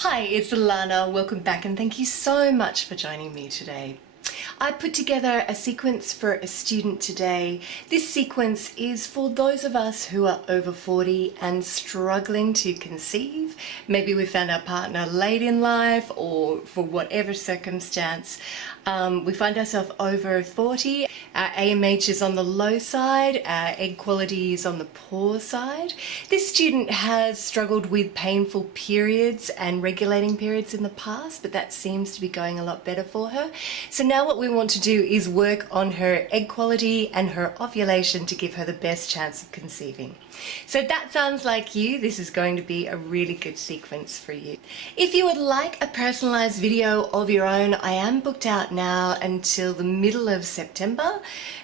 Hi, it's Allannah. Welcome back and thank you so much for joining me today. I put together a sequence for a student today. This sequence is for those of us who are over 40 and struggling to conceive. Maybe we found our partner late in life, or for whatever circumstance, we find ourselves over 40. Our AMH is on the low side, our egg quality is on the poor side. This student has struggled with painful periods and regulating periods in the past, but that seems to be going a lot better for her. So now what we want to do is work on her egg quality and her ovulation to give her the best chance of conceiving. So if that sounds like you, this is going to be a really good sequence for you. If you would like a personalized video of your own, I am booked out now until the middle of September.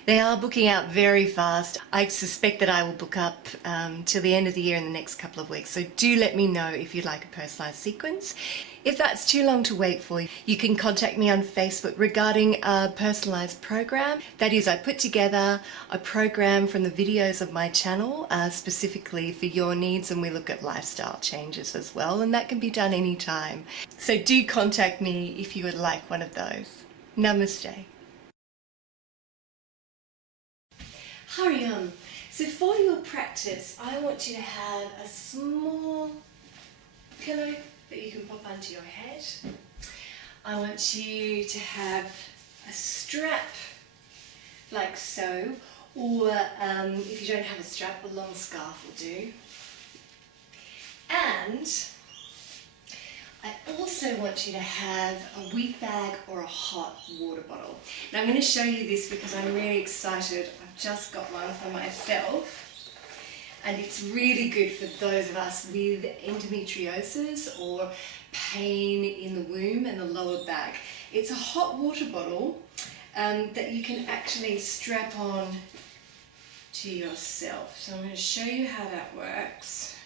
They are booking out very fast. I suspect that I will book up till the end of the year in the next couple of weeks. So do let me know if you'd like a personalized sequence. If that's too long to wait for, you can contact me on Facebook regarding a personalized program. That is, I put together a program from the videos of my channel specifically for your needs, and we look at lifestyle changes as well, and that can be done anytime. So do contact me if you would like one of those. Namaste. Hari Om. So for your practice, I want you to have a small pillow that you can pop onto your head. I want you to have a strap like so, or if you don't have a strap, a long scarf will do. And I also want you to have a wheat bag or a hot water bottle. Now I'm going to show you this because I'm really excited. I've just got one for myself. And it's really good for those of us with endometriosis or pain in the womb and the lower back. It's a hot water bottle that you can actually strap on to yourself. So I'm going to show you how that works.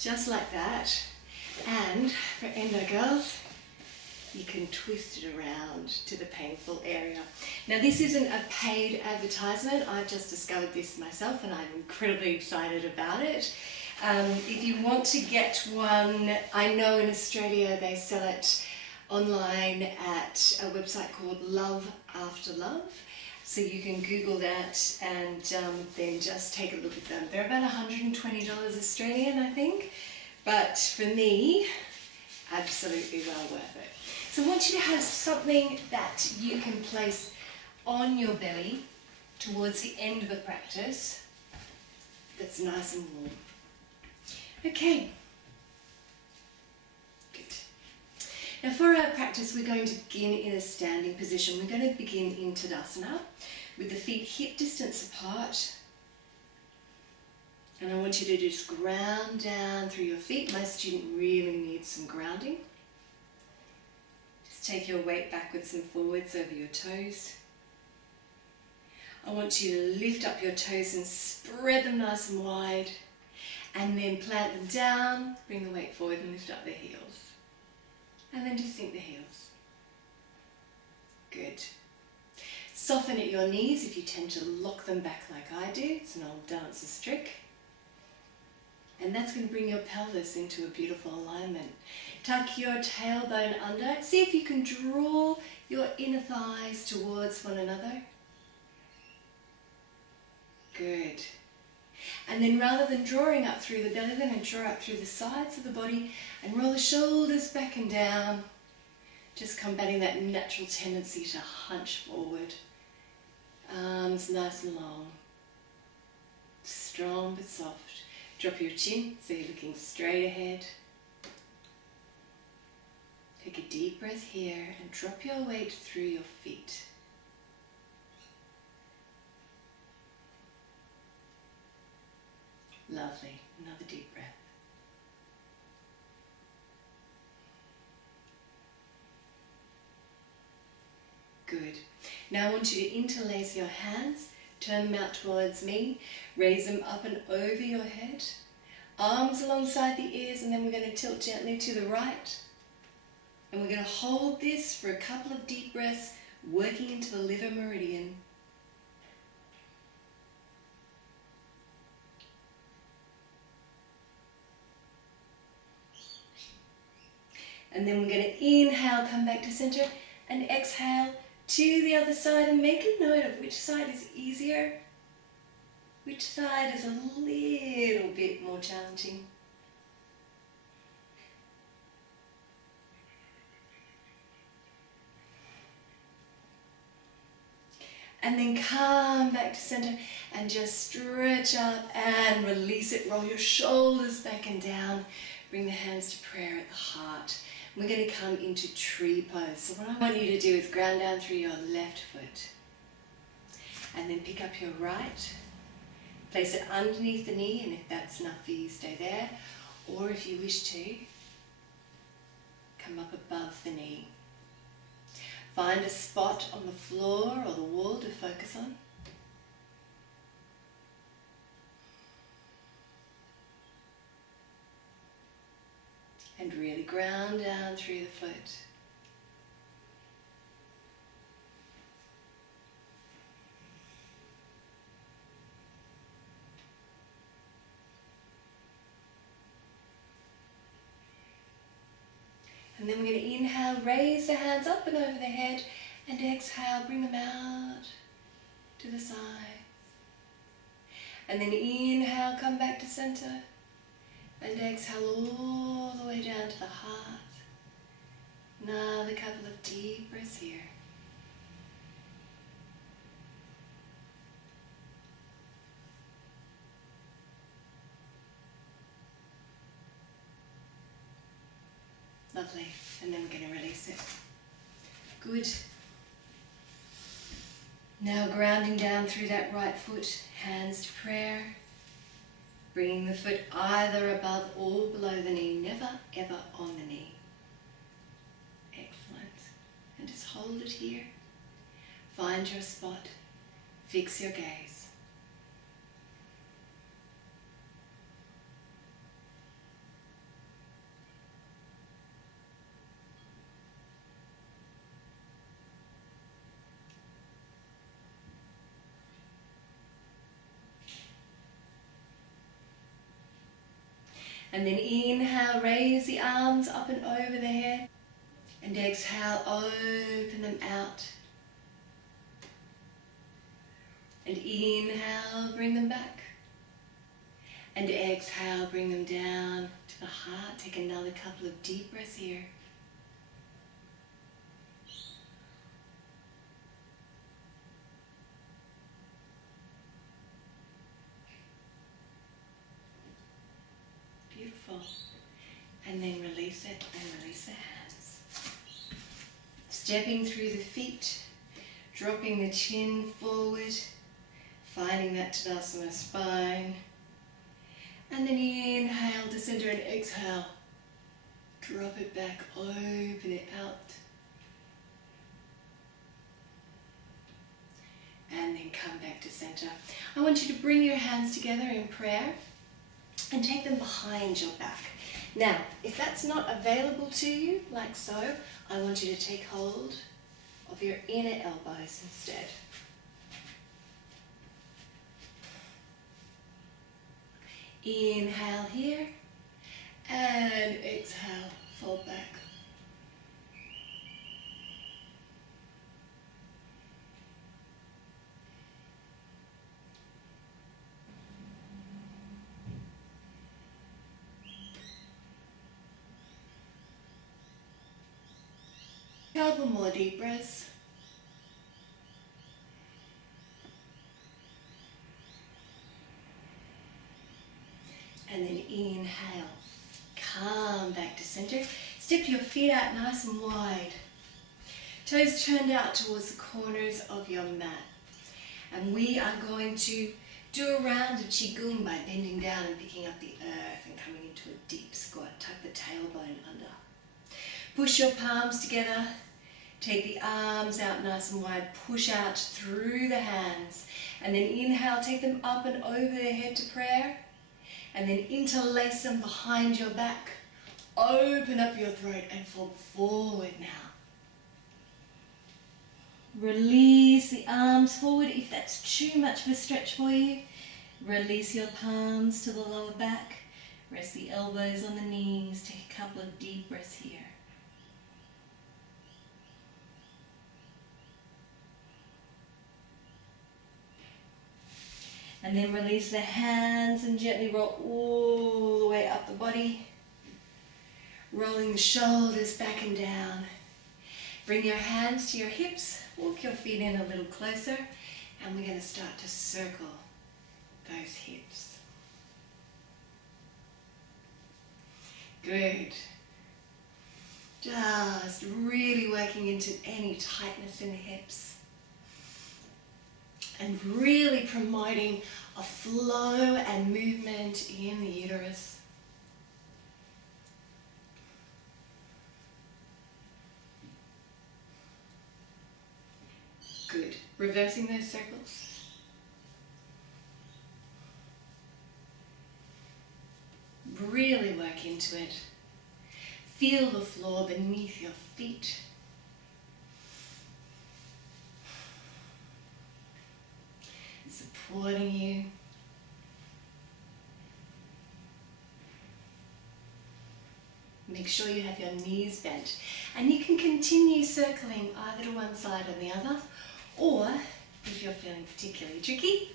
Just like that. And for endo girls, you can twist it around to the painful area. Now this isn't a paid advertisement, I've just discovered this myself and I'm incredibly excited about it. If you want to get one, I know in Australia they sell it online at a website called Love After Love. So you can Google that and then just take a look at them. They're about $120 Australian, I think. But for me, absolutely well worth it. So I want you to have something that you can place on your belly towards the end of the practice that's nice and warm. Okay. Now for our practice, we're going to begin in a standing position. We're going to begin in Tadasana with the feet hip distance apart. And I want you to just ground down through your feet. My student really needs some grounding. Just take your weight backwards and forwards over your toes. I want you to lift up your toes and spread them nice and wide. And then plant them down, bring the weight forward and lift up the heels. And then just sink the heels. Good. Soften at your knees if you tend to lock them back like I do. It's an old dancer's trick. And that's going to bring your pelvis into a beautiful alignment. Tuck your tailbone under. See if you can draw your inner thighs towards one another. Good. And then rather than drawing up through the belly, we're going to draw up through the sides of the body and roll the shoulders back and down, just combating that natural tendency to hunch forward. Arms nice and long, strong but soft. Drop your chin so you're looking straight ahead. Take a deep breath here and drop your weight through your feet. Lovely. Another deep breath. Good. Now I want you to interlace your hands, turn them out towards me, raise them up and over your head, arms alongside the ears, and then we're going to tilt gently to the right. And we're going to hold this for a couple of deep breaths, working into the liver meridian. And then we're going to inhale, come back to center, and exhale to the other side, and make a note of which side is easier, which side is a little bit more challenging. And then come back to center and just stretch up and release it. Roll your shoulders back and down. Bring the hands to prayer at the heart. We're going to come into tree pose. So what I want you to do is ground down through your left foot. And then pick up your right. Place it underneath the knee, and if that's enough for you, stay there. Or if you wish to, come up above the knee. Find a spot on the floor or the wall to focus on. And really ground down through the foot. And then we're going to inhale, raise the hands up and over the head, and exhale, bring them out to the side. And then inhale, come back to center, and exhale all the way down to the heart. Another couple of deep breaths here. Lovely. And then we're going to release it. Good. Now grounding down through that right foot, hands to prayer. Bringing the foot either above or below the knee, never ever on the knee. Excellent. And just hold it here. Find your spot. Fix your gaze. And then inhale, raise the arms up and over the head. And exhale, open them out. And inhale, bring them back. And exhale, bring them down to the heart. Take another couple of deep breaths here. Beautiful. And then release it and release the hands. Stepping through the feet, dropping the chin forward, finding that Tadasana spine. And then inhale to center and exhale. Drop it back, open it out. And then come back to center. I want you to bring your hands together in prayer and take them behind your back. Now, if that's not available to you, like so, I want you to take hold of your inner elbows instead. Inhale here, and exhale, fold back. Couple more deep breaths. And then inhale. Come back to center. Step your feet out nice and wide. Toes turned out towards the corners of your mat. And we are going to do a round of Qigong by bending down and picking up the earth and coming into a deep squat. Tuck the tailbone under. Push your palms together. Take the arms out nice and wide. Push out through the hands. And then inhale, take them up and over the head to prayer. And then interlace them behind your back. Open up your throat and fold forward now. Release the arms forward if that's too much of a stretch for you. Release your palms to the lower back. Rest the elbows on the knees. Take a couple of deep breaths here. And then release the hands and gently roll all the way up the body. Rolling the shoulders back and down. Bring your hands to your hips, walk your feet in a little closer, and we're going to start to circle those hips. Good. Just really working into any tightness in the hips. And really promoting a flow and movement in the uterus. Good. Reversing those circles. Really work into it. Feel the floor beneath your feet. Supporting you. Make sure you have your knees bent. And you can continue circling either to one side or the other, or if you're feeling particularly tricky,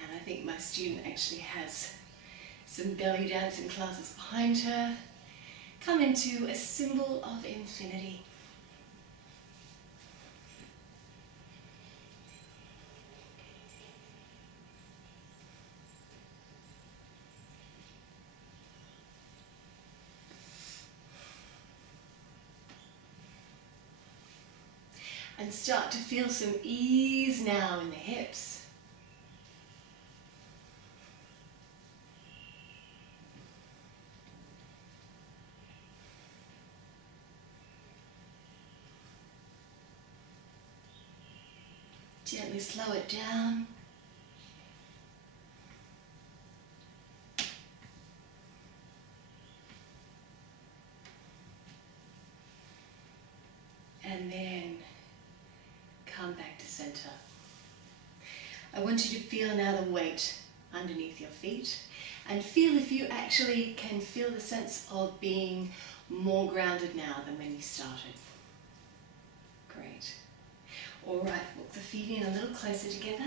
and I think my student actually has some belly dancing classes behind her, come into a symbol of infinity. And start to feel some ease now in the hips. Gently slow it down. And then come back to center. I want you to feel now the weight underneath your feet, and feel if you actually can feel the sense of being more grounded now than when you started. Great. All right, walk the feet in a little closer together.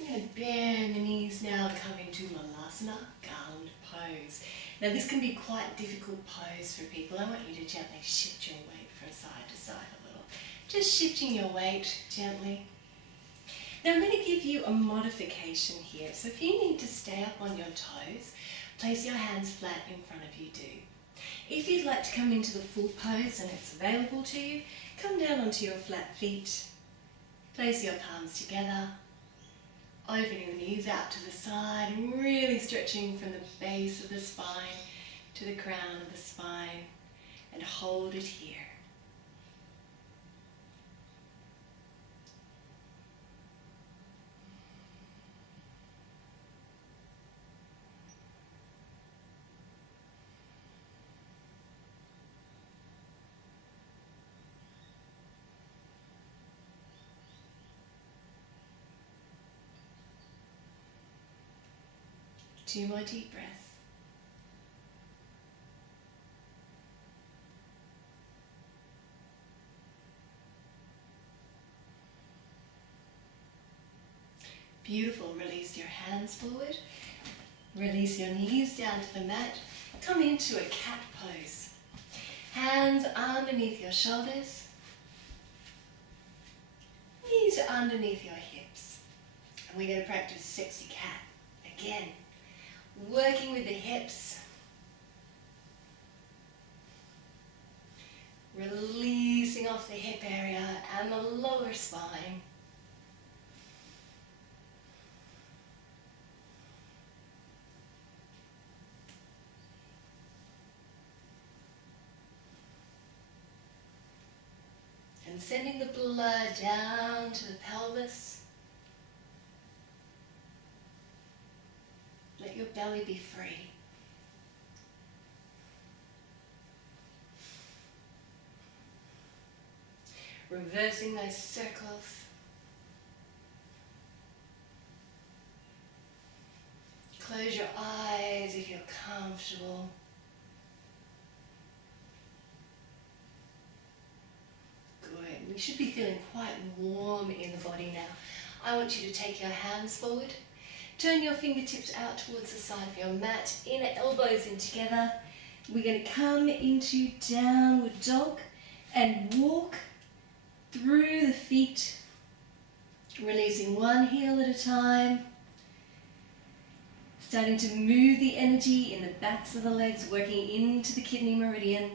We're going to bend the knees now, come into Allannah, garland pose. Now this can be quite a difficult pose for people. I want you to gently shift your weight from side to side a little. Just shifting your weight gently. Now I'm going to give you a modification here. So if you need to stay up on your toes, place your hands flat in front of you, do. If you'd like to come into the full pose and it's available to you, come down onto your flat feet. Place your palms together, opening the knees out to the side and really stretching from the base of the spine to the crown of the spine, and hold it here. Two more deep breaths. Beautiful. Release your hands forward. Release your knees down to the mat. Come into a cat pose. Hands underneath your shoulders. Knees underneath your hips. And we're going to practice sexy cat again. Working with the hips, releasing off the hip area and the lower spine. And sending the blood down to the pelvis. Let your belly be free. reversing those circles. Close your eyes if you're comfortable. Good. We should be feeling quite warm in the body now. I want you to take your hands forward. Turn your fingertips out towards the side of your mat. Inner elbows in together. We're going to come into downward dog and walk through the feet, releasing one heel at a time. Starting to move the energy in the backs of the legs, working into the kidney meridian.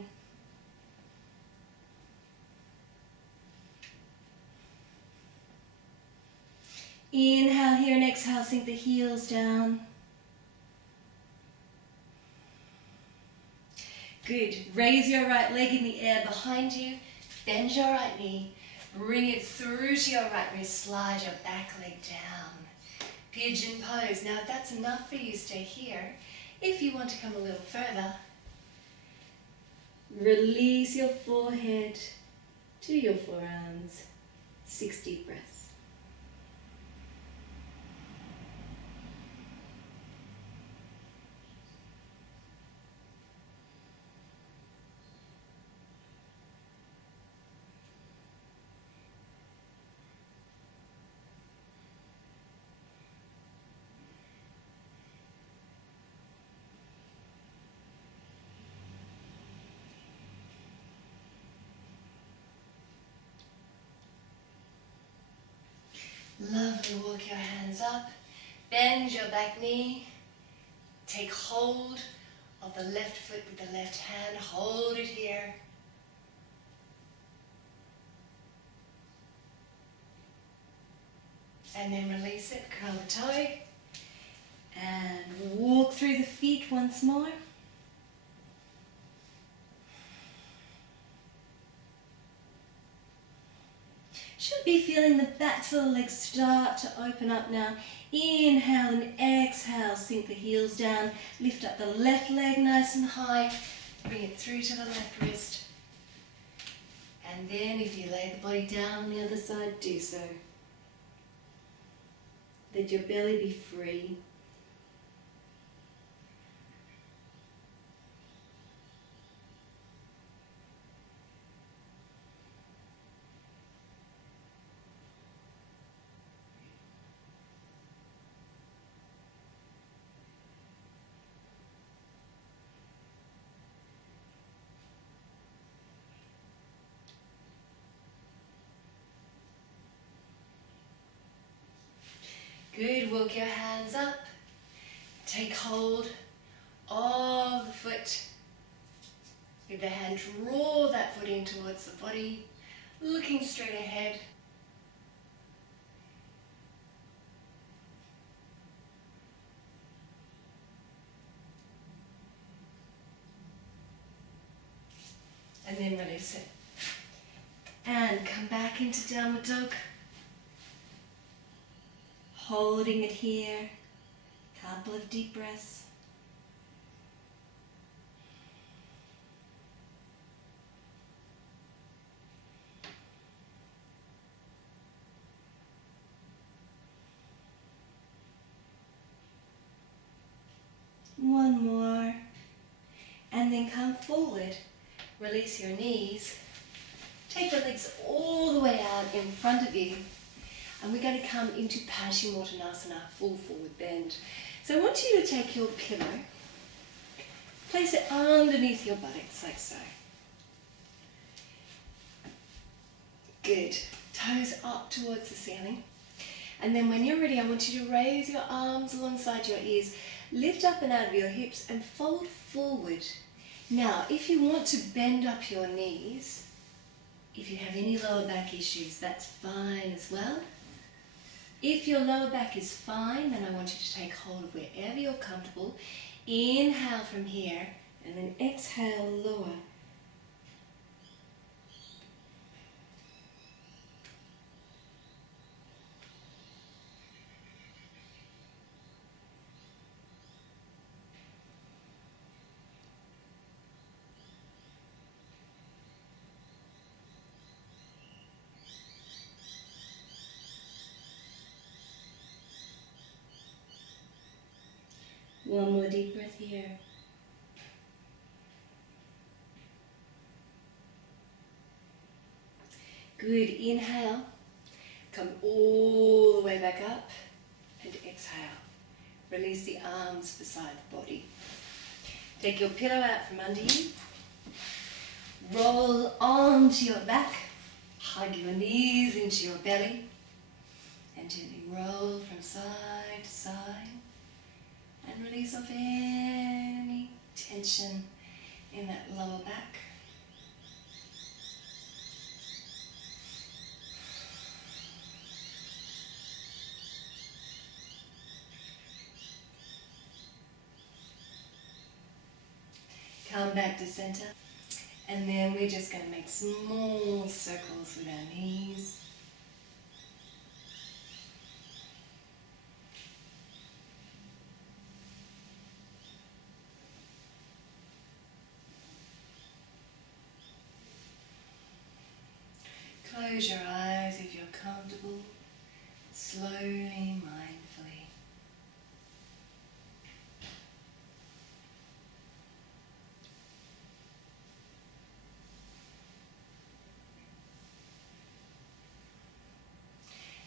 Inhale here and exhale, sink the heels down. Good. Raise your right leg in the air behind you. Bend your right knee. Bring it through to your right wrist. Slide your back leg down. Pigeon pose. Now if that's enough for you, stay here. If you want to come a little further, release your forehead to your forearms. 6 deep breaths. Lovely. Walk your hands up. Bend your back knee. Take hold of the left foot with the left hand. Hold it here. And then release it. Curl the toe. And walk through the feet once more. Should be feeling the backs of the legs start to open up now. Inhale and exhale, sink the heels down. Lift up the left leg nice and high. Bring it through to the left wrist. And then if you lay the body down on the other side, do so. Let your belly be free. Good, walk your hands up. Take hold of the foot. With the hand, draw that foot in towards the body, looking straight ahead. And then release it. And come back into downward dog. Holding it here, couple of deep breaths. One more, and then come forward. Release your knees. Take the legs all the way out in front of you. And we're going to come into Paschimottanasana, full forward bend. So I want you to take your pillow, place it underneath your buttocks like so. Good. Toes up towards the ceiling. And then when you're ready, I want you to raise your arms alongside your ears, lift up and out of your hips and fold forward. Now, if you want to bend up your knees, if you have any lower back issues, that's fine as well. If your lower back is fine, then I want you to take hold of wherever you're comfortable. Inhale from here, and then exhale, lower. One more deep breath here. Good. Inhale. Come all the way back up. And exhale. Release the arms beside the body. Take your pillow out from under you. Roll onto your back. Hug your knees into your belly. And gently roll from side to side. And release off any tension in that lower back. Come back to center. And then we're just going to make small circles with our knees. Close your eyes if you're comfortable, slowly, mindfully.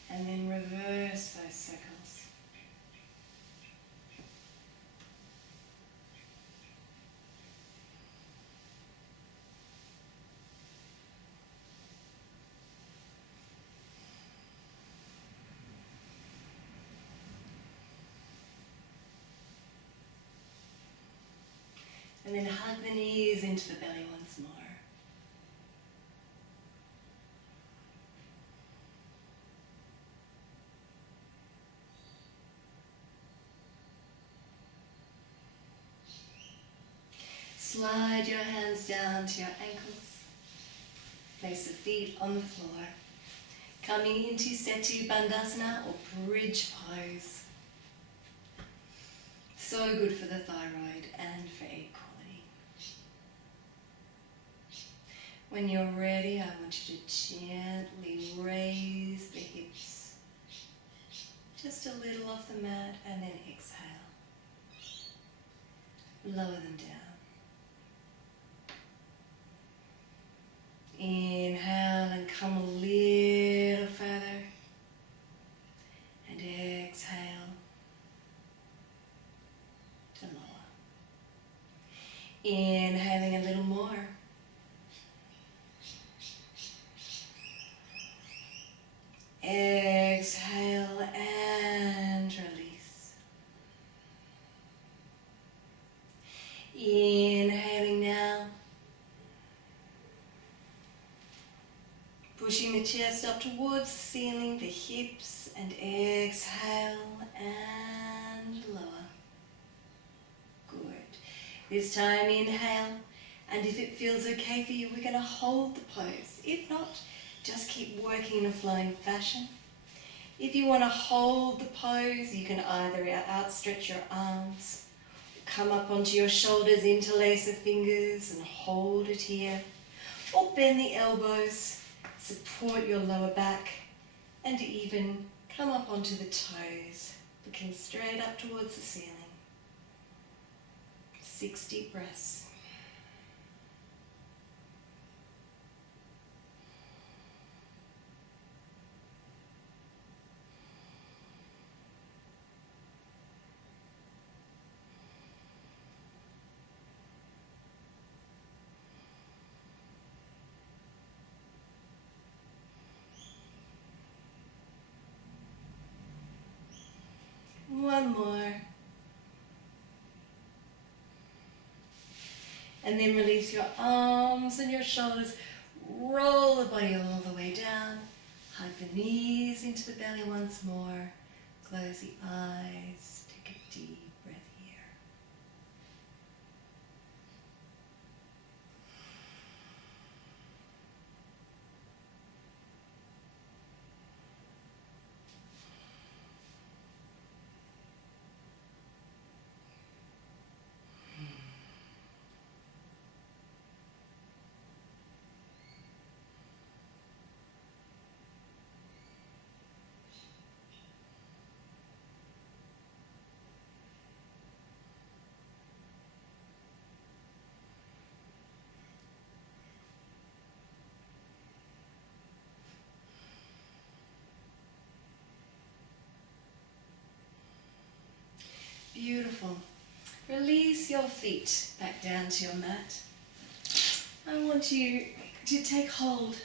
And then reverse those circles. And then hug the knees into the belly once more. Slide your hands down to your ankles. Place the feet on the floor. Coming into Setu Bandhasana or bridge pose. So good for the thyroid and for egg quality. When you're ready, I want you to gently raise the hips. Just a little off the mat and then exhale. Lower them down. Inhale and come a little further. And exhale to lower. Inhaling a little more. Exhale and release. Inhaling now. Pushing the chest up towards the ceiling, the hips, and exhale and lower. Good. This time inhale, and if it feels okay for you, we're going to hold the pose. If not, just keep working in a flowing fashion. If you want to hold the pose, you can either outstretch your arms, come up onto your shoulders, interlace the fingers and hold it here, or bend the elbows. Support your lower back and even come up onto the toes, looking straight up towards the ceiling. 6 deep breaths. One more. And then release your arms and your shoulders. Roll the body all the way down. Hug the knees into the belly once more. Close the eyes. Take a deep breath here. Beautiful. Release your feet back down to your mat. I want you to take hold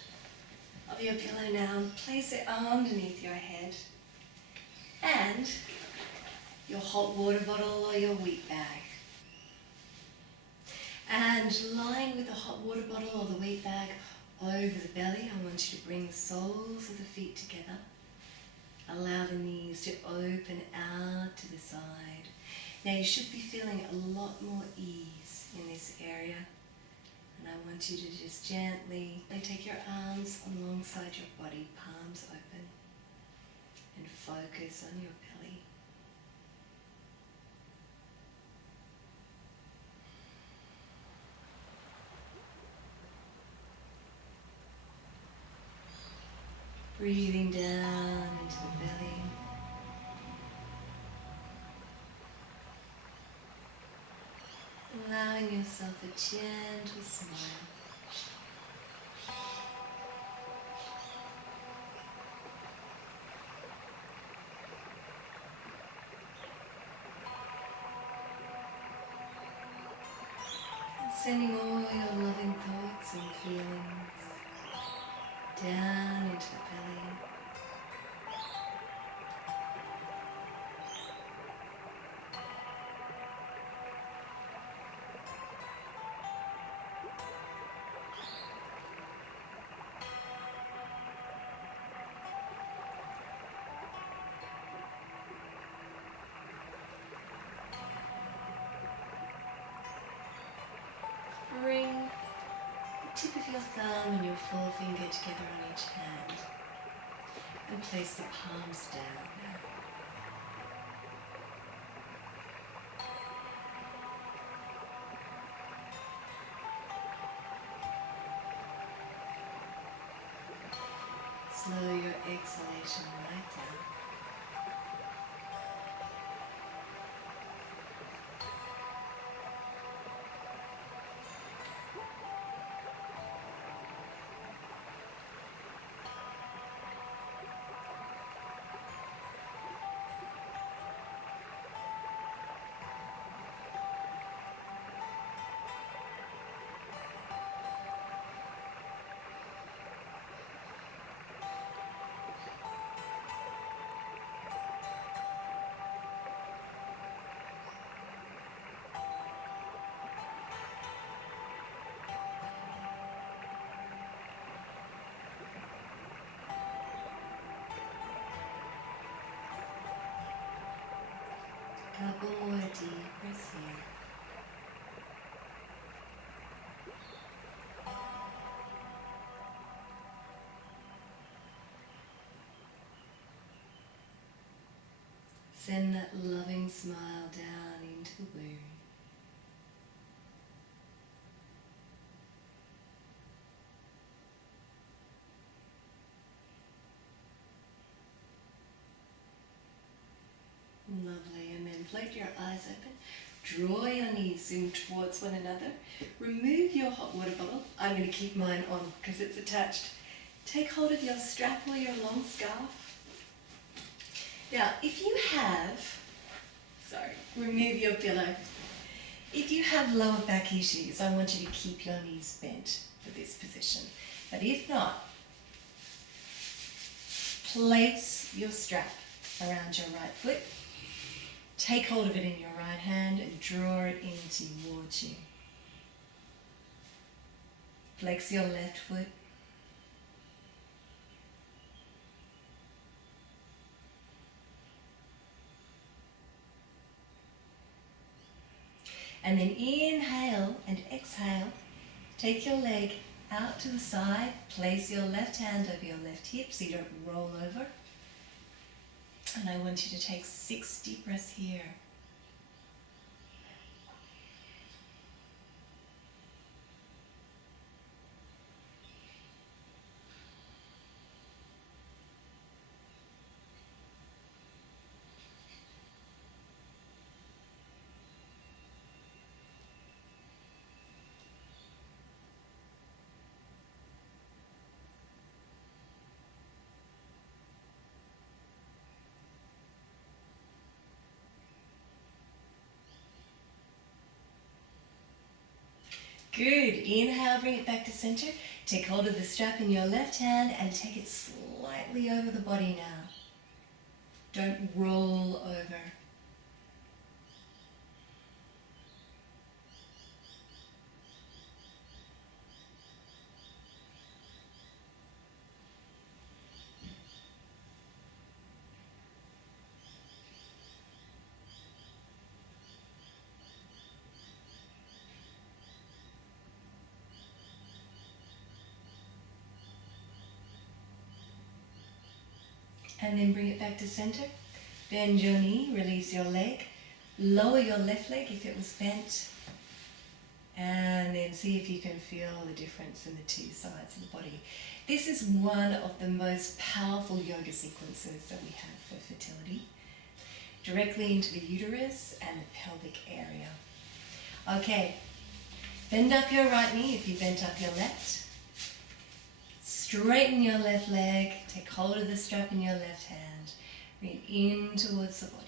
of your pillow now. Place it underneath your head and your hot water bottle or your wheat bag. And lying with the hot water bottle or the wheat bag over the belly, I want you to bring the soles of the feet together. Allow the knees to open out to the side. Now you should be feeling a lot more ease in this area. And I want you to just gently take your arms alongside your body, palms open, and focus on your belly. Breathing down into the belly. Allowing yourself a gentle smile. And sending all your loving thoughts and feelings down into the belly. Bring the tip of your thumb and your forefinger together on each hand and place the palms down. Slow your exhalation right down. Couple more deep breaths here. Send that loving smile down into the womb. Lovely, and then float your eyes open. Draw your knees in towards one another. Remove your hot water bottle. I'm going to keep mine on because it's attached. Take hold of your strap or your long scarf. Now, if you have, remove your pillow. If you have lower back issues, I want you to keep your knees bent for this position. But if not, place your strap around your right foot. Take hold of it in your right hand and draw it in towards you. Flex your left foot. And then inhale and exhale. Take your leg out to the side. Place your left hand over your left hip so you don't roll over. And I want you to take 6 deep breaths here. Good. Inhale, bring it back to center. Take hold of the strap in your left hand and take it slightly over the body now. Don't roll over. And then bring it back to center. Bend your knee, release your leg. Lower your left leg if it was bent. And then see if you can feel the difference in the two sides of the body. This is one of the most powerful yoga sequences that we have for fertility. Directly into the uterus and the pelvic area. Okay, bend up your right knee if you bent up your left. Straighten your left leg, take hold of the strap in your left hand, bring it in towards the body.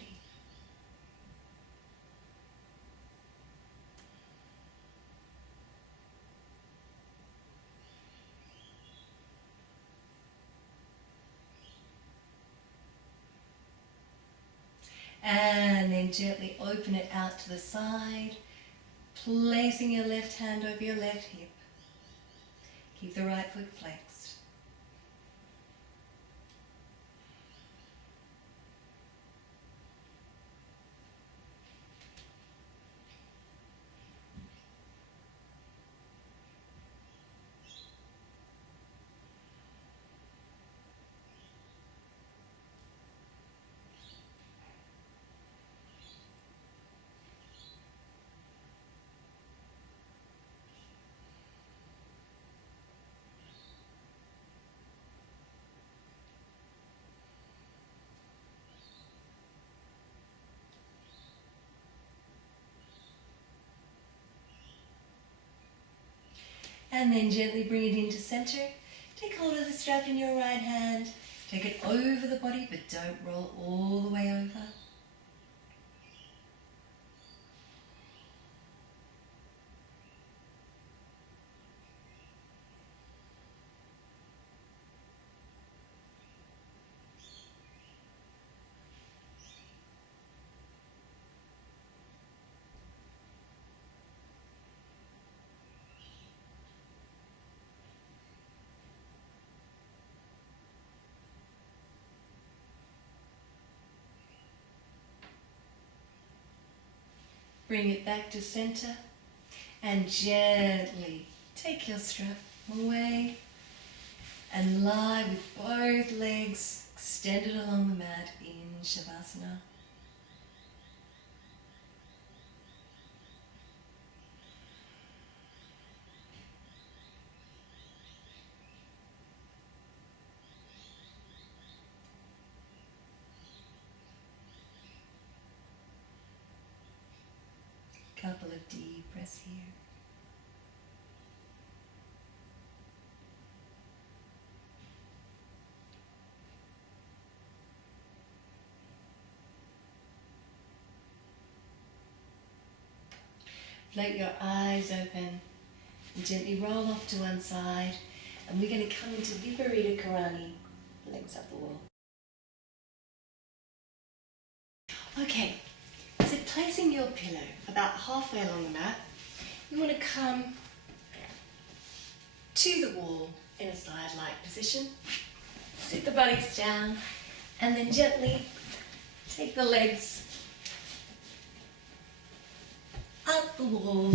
And then gently open it out to the side, placing your left hand over your left hip. Keep the right foot flexed. And then gently bring it into center. Take hold of the strap in your right hand. Take it over the body, but don't roll all the way over. Bring it back to center and gently take your strap away and lie with both legs extended along the mat in Shavasana. Couple of deep breaths here. Float your eyes open and gently roll off to one side, and we're going to come into Viparita Karani, legs up the wall. Okay. So placing your pillow about halfway along the mat, you want to come to the wall in a side-like position. Sit the buddies down and then gently take the legs up the wall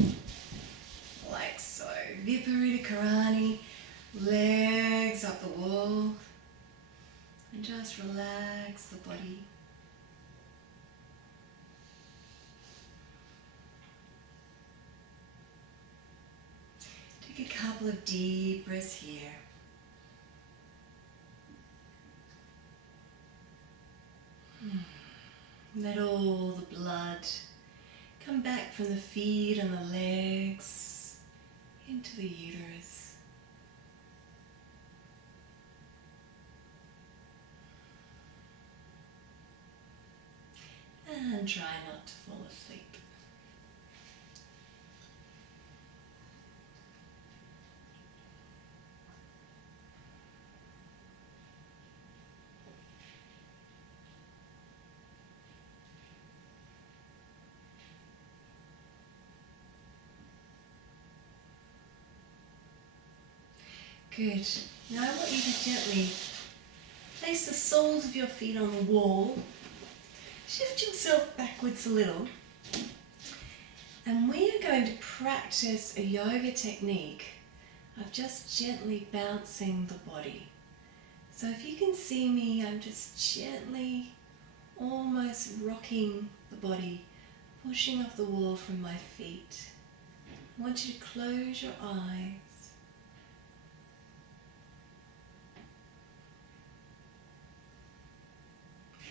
like so. Viparita Karani, legs up the wall, and just relax the body. Take a couple of deep breaths here. Let all the blood come back from the feet and the legs into the uterus. And try not to fall asleep. Good. Now I want you to gently place the soles of your feet on the wall. Shift yourself backwards a little. And we are going to practice a yoga technique of just gently bouncing the body. So if you can see me, I'm just gently, almost rocking the body, pushing off the wall from my feet. I want you to close your eyes.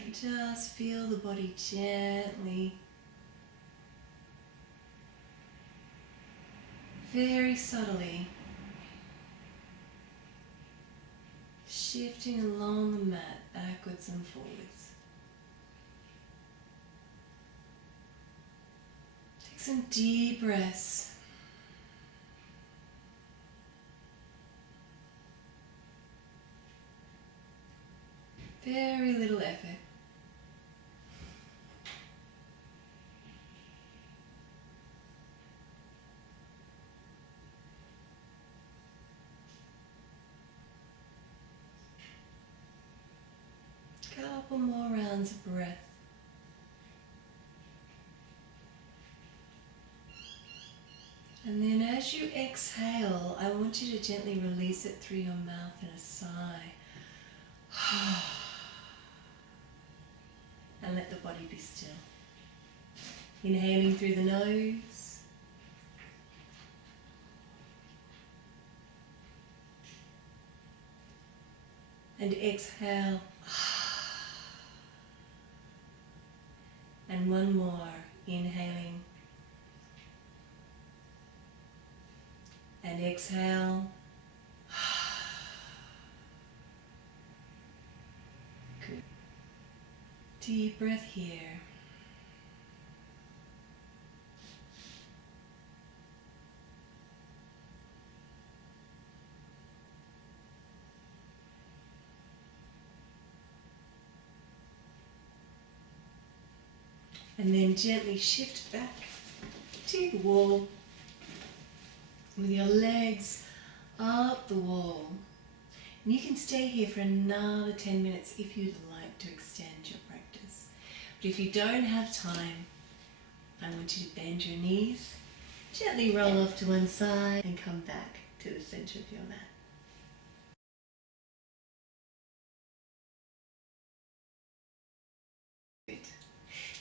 And just feel the body gently, very subtly, shifting along the mat backwards and forwards. Take some deep breaths. Very little effort. Couple more rounds of breath. And then as you exhale, I want you to gently release it through your mouth in a sigh. And let the body be still. Inhaling through the nose. And exhale. And one more, inhaling and exhale. Good. Deep breath here. And then gently shift back to the wall with your legs up the wall. And you can stay here for another 10 minutes if you'd like to extend your practice. But if you don't have time, I want you to bend your knees, gently roll off to one side and come back to the center of your mat.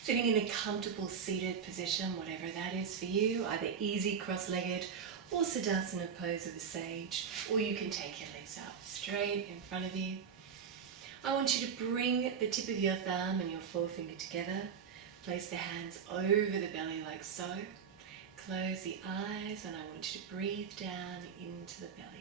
Sitting in a comfortable seated position, whatever that is for you, either easy cross-legged or Siddhasana pose of the sage, or you can take your legs out straight in front of you. I want you to bring the tip of your thumb and your forefinger together. Place the hands over the belly like so. Close the eyes and I want you to breathe down into the belly.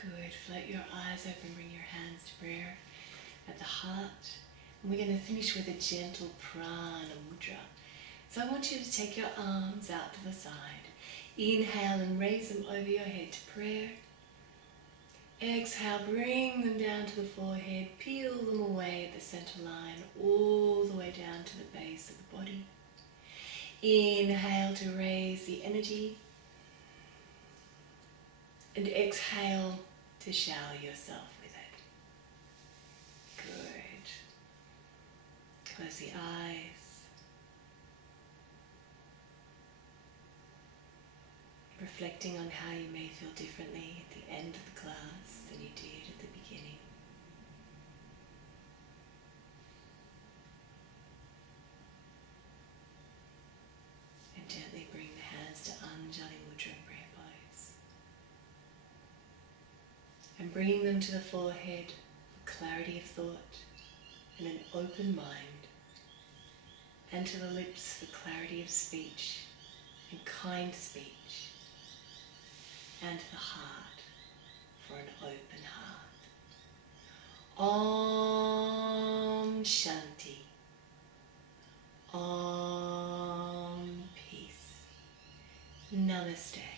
Good. Float your eyes open, bring your hands to prayer at the heart. And we're going to finish with a gentle prana mudra. So I want you to take your arms out to the side. Inhale and raise them over your head to prayer. Exhale, bring them down to the forehead, peel them away at the center line, all the way down to the base of the body. Inhale to raise the energy. And exhale to shower yourself with it. Good. Close the eyes. Reflecting on how you may feel differently at the end of the class than you did at the beginning. And gently bringing them to the forehead for clarity of thought and an open mind, and to the lips for clarity of speech and kind speech, and to the heart for an open heart. Om Shanti. Om Peace. Namaste.